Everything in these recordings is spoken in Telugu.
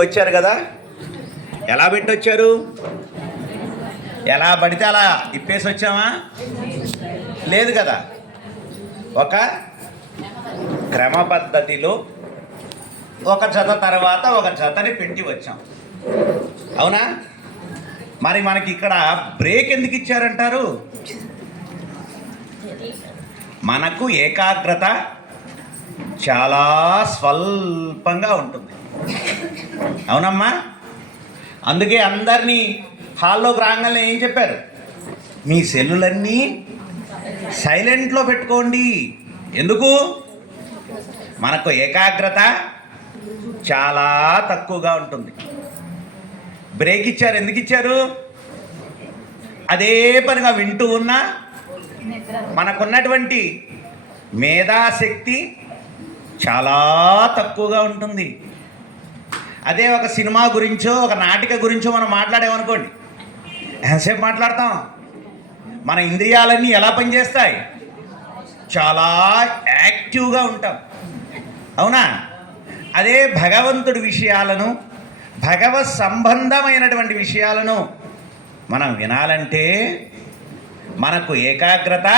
వచ్చారు కదా, ఎలా పెట్టి వచ్చారు? ఎలా పడితే అలా ఇప్పేసి వచ్చామా? లేదు కదా, ఒక క్రమ పద్ధతిలో ఒక జత తర్వాత ఒక జతని పెట్టి వచ్చాం, అవునా? మరి మనకి ఇక్కడ బ్రేక్ ఎందుకు ఇచ్చారంటారు? మనకు ఏకాగ్రత చాలా స్వల్పంగా ఉంటుంది, అవునమ్మా? అందుకే అందరినీ హాల్లోకి రాగానే ఏం చెప్పారు? మీ సెల్లులన్నీ సైలెంట్లో పెట్టుకోండి. ఎందుకు? మనకు ఏకాగ్రత చాలా తక్కువగా ఉంటుంది. బ్రేక్ ఇచ్చారు, ఎందుకు ఇచ్చారు? అదే పనిగా వింటూ ఉన్నా మనకున్నటువంటి మేధాశక్తి చాలా తక్కువగా ఉంటుంది. అదే ఒక సినిమా గురించో ఒక నాటిక గురించో మనం మాట్లాడామనుకోండి, ఎంతసేపు మాట్లాడతాం? మన ఇంద్రియాలన్నీ ఎలా పనిచేస్తాయి? చాలా యాక్టివ్గా ఉంటాం, అవునా? అదే భగవంతుడి విషయాలను, భగవత్ సంబంధమైనటువంటి విషయాలను మనం వినాలంటే మనకు ఏకాగ్రత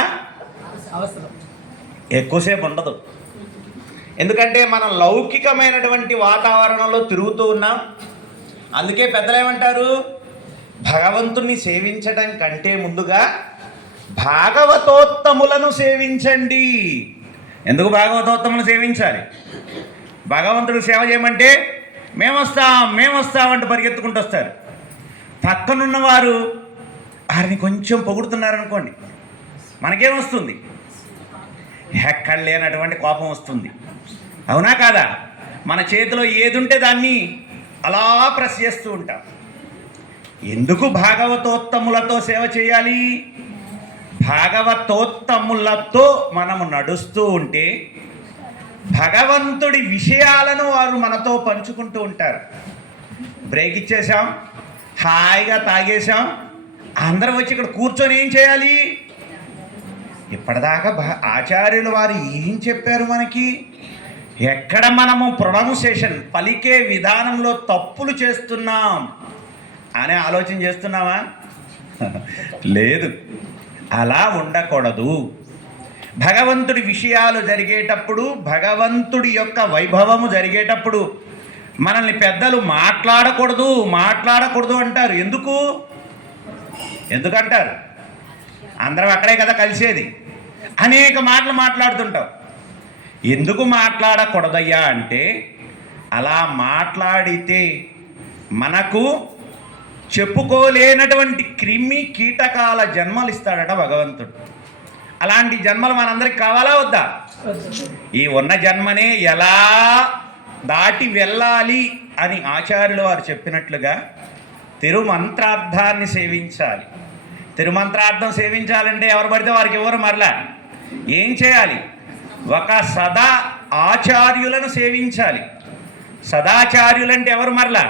ఎక్కువసేపు ఉండదు. ఎందుకంటే మనం లౌకికమైనటువంటి వాతావరణంలో తిరుగుతూ ఉన్నాం. అందుకే పెద్దలు ఏమంటారు? భగవంతుణ్ణి సేవించడం కంటే ముందుగా భాగవతోత్తములను సేవించండి. ఎందుకు భాగవతోత్తములను సేవించాలి? భగవంతుడు సేవ చేయమంటే మేము వస్తామంటూ పరిగెత్తుకుంటూ వస్తారు. పక్కనున్నవారు వారిని కొంచెం పొగుడుతున్నారనుకోండి, మనకేమొస్తుంది? ఎక్కడ లేనటువంటి కోపం వస్తుంది, అవునా కాదా? మన చేతిలో ఏది ఉంటే దాన్ని అలా ప్రెస్ చేస్తూ ఉంటాం. ఎందుకు భాగవతోత్తములతో సేవ చేయాలి? భాగవతోత్తములతో మనము నడుస్తూ ఉంటే భగవంతుడి విషయాలను వారు మనతో పంచుకుంటూ ఉంటారు. బ్రేక్ ఇచ్చేసాం, హాయిగా తాగేసాం, అందరం వచ్చి ఇక్కడ కూర్చొని ఏం చేయాలి? ఇప్పటిదాకా ఆచార్యులు వారు ఏం చెప్పారు మనకి? ఎక్కడ మనము ప్రొనౌన్సియేషన్ పలికే విధానంలో తప్పులు చేస్తున్నాం అనే ఆలోచన చేస్తున్నామా? లేదు, అలా ఉండకూడదు. భగవంతుడి విషయాలు జరిగేటప్పుడు, భగవంతుడి యొక్క వైభవము జరిగేటప్పుడు మనల్ని పెద్దలు మాట్లాడకూడదు అంటారు. ఎందుకంటారు? అందరం అక్కడే కదా కలిసేది. అనేక మాటలు మాట్లాడుతుంటాం. ఎందుకు మాట్లాడకూడదయ్యా అంటే, అలా మాట్లాడితే మనకు చెప్పుకోలేనటువంటి క్రిమి కీటకాల జన్మలు ఇస్తాడట భగవంతుడు. అలాంటి జన్మలు మనందరికి కావాలా వద్దా? ఈ ఉన్న జన్మనే ఎలా దాటి వెళ్ళాలి అని ఆచార్యులు వారు చెప్పినట్లుగా తిరుమంత్రార్థాన్ని సేవించాలి. తిరుమంత్రార్థం సేవించాలంటే ఎవరు పడితే వారికి ఎవరు మరలా ఏం చేయాలి? ఒక సదా ఆచార్యులను సేవించాలి. సదాచార్యులంటే ఎవరు? మరలా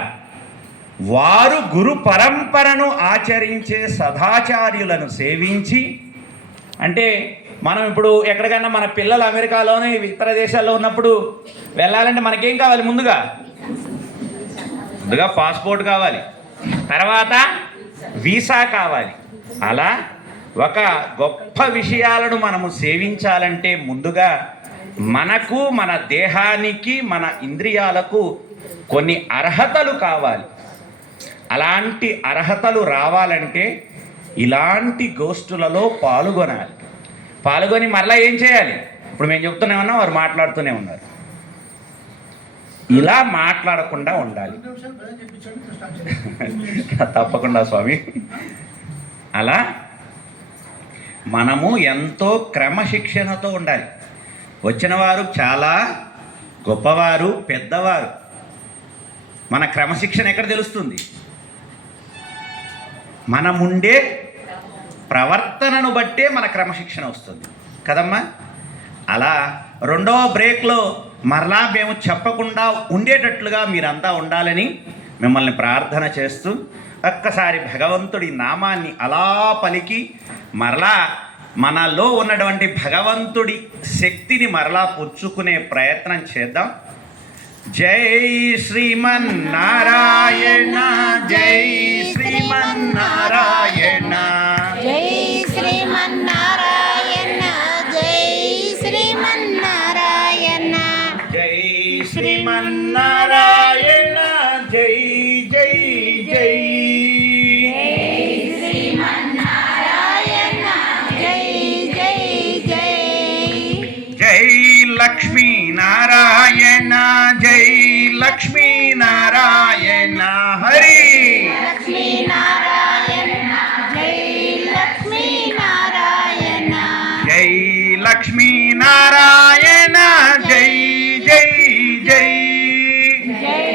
వారు గురు పరంపరను ఆచరించే సదాచార్యులను సేవించి, అంటే మనం ఇప్పుడు ఎక్కడికైనా మన పిల్లలు అమెరికాలోనే ఇతర దేశాల్లో ఉన్నప్పుడు వెళ్ళాలంటే మనకేం కావాలి? ముందుగా పాస్పోర్ట్ కావాలి, తర్వాత వీసా కావాలి. అలా ఒక గొప్ప విషయాలను మనము సేవించాలంటే ముందుగా మనకు, మన దేహానికి, మన ఇంద్రియాలకు కొన్ని అర్హతలు కావాలి. అలాంటి అర్హతలు రావాలంటే ఇలాంటి గోష్ఠులలో పాల్గొని మరలా ఏం చేయాలి? ఇప్పుడు మేము చెప్తూనే ఉన్నాం, వారు మాట్లాడుతూనే ఉన్నారు. ఇలా మాట్లాడకుండా ఉండాలి. తప్పకుండా స్వామి. అలా మనము ఎంతో క్రమశిక్షణతో ఉండాలి. వచ్చిన వారు చాలా గొప్పవారు, పెద్దవారు. మన క్రమశిక్షణ ఎక్కడ తెలుస్తుంది? మనముండే ప్రవర్తనను బట్టే మన క్రమశిక్షణ వస్తుంది కదమ్మా. అలా రెండవ బ్రేక్లో మరలా మేము చెప్పకుండా ఉండేటట్లుగా మీరంతా ఉండాలని మిమ్మల్ని ప్రార్థన చేస్తూ ఒక్కసారి భగవంతుడి నామాన్ని అలా పలికి మరలా మనలో ఉన్నటువంటి భగవంతుడి శక్తిని మరలా పుచ్చుకునే ప్రయత్నం చేద్దాం. జై శ్రీమన్నారాయణ జై శ్రీమన్నారాయణ జై శ్రీమన్నారాయణ జై శ్రీమన్నారాయణ జై శ్రీమన్నారాయణ జై జై జై శ్రీమన్నారాయణ జై జై జై జై లక్ష్మీ నారాయణ జై లక్ష్మీ నారాయణ హరి లక్ష్మీనారాయణ జై లక్ష్మీనారాయణ జై లక్ష్మీ నారాయణ జై జై జై జై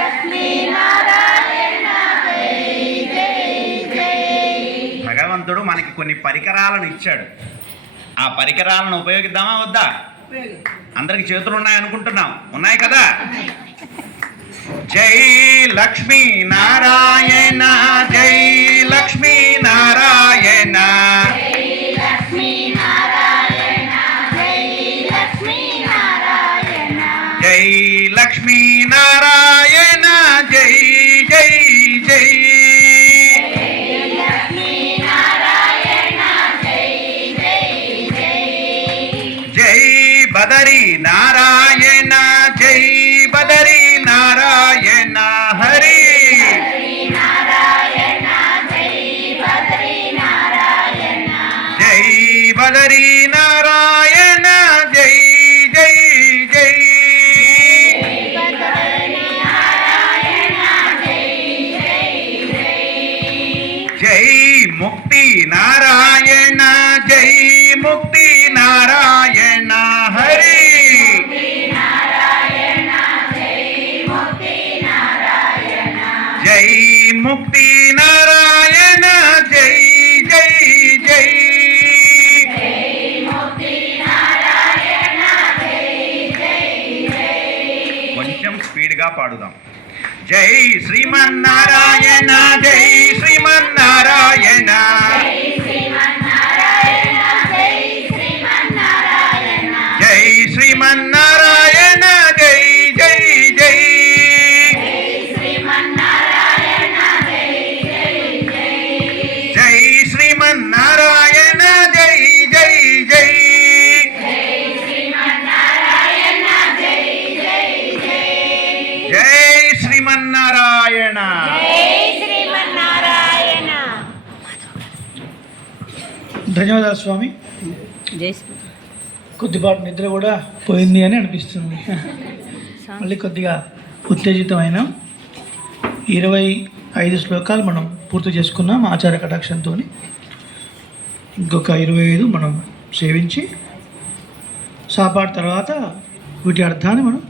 లక్ష్మీనారాయణ జై జై జై భగవంతుడు మనకి కొన్ని పరికరాలను ఇచ్చాడు. ఆ పరికరాలను ఉపయోగిద్దామా వద్దా? అందరికి చేతులు ఉన్నాయి అనుకుంటున్నాం, ఉన్నాయి కదా. జై లక్ష్మీ నారాయణ జై లక్ష్మీ నారాయణ లక్ష్మీనారాయణ జై లక్ష్మీనారాయణ జై లక్ష్మీ నారాయణ జై జై జై లక్ష్మీనారాయణ జై జై జై జై బదరీ నారాయణ జై బదరీ నారాయణ హరి నారాయణ జై బద్రీనారాయణ జై బదరీ నారాయణ జై జై జై బద్రీనారాయణ జై జై జై జై ముక్తి నారాయణ జై ముక్తి నారాయణ హరి నారాయణ జై ముక్తి నారాయణ జై ముక్తి నారాయణ జై జై జై ముక్తి నారాయణ జై జై జై కొంచెం స్పీడ్గా పాడుదాం. జై శ్రీమన్నారాయణ జై శ్రీమన్నారాయణ శ్రీమన్నారాయణ జై శ్రీమన్నారాయణ జై శ్రీమన్నారాయణ జై జై జై శ్రీమన్నారాయణ జై జై జై జై శ్రీమన్నారాయణ జై జై జై శ్రీమన్నారాయణ జై జై జై జై శ్రీమన్నారాయణ. జై శ్రీమన్నారాయణ ధన్యవాదాలు స్వామి. కొద్దిపాటు నిద్ర కూడా పోయింది అని అనిపిస్తుంది. మళ్ళీ కొద్దిగా ఉత్తేజితమైన 25 శ్లోకాలు మనం పూర్తి చేసుకున్నాం ఆచార్య కటాక్షంతో. ఇంకొక 25 మనం సేవించి సాపాటు తర్వాత వీటి అర్థాన్ని మనం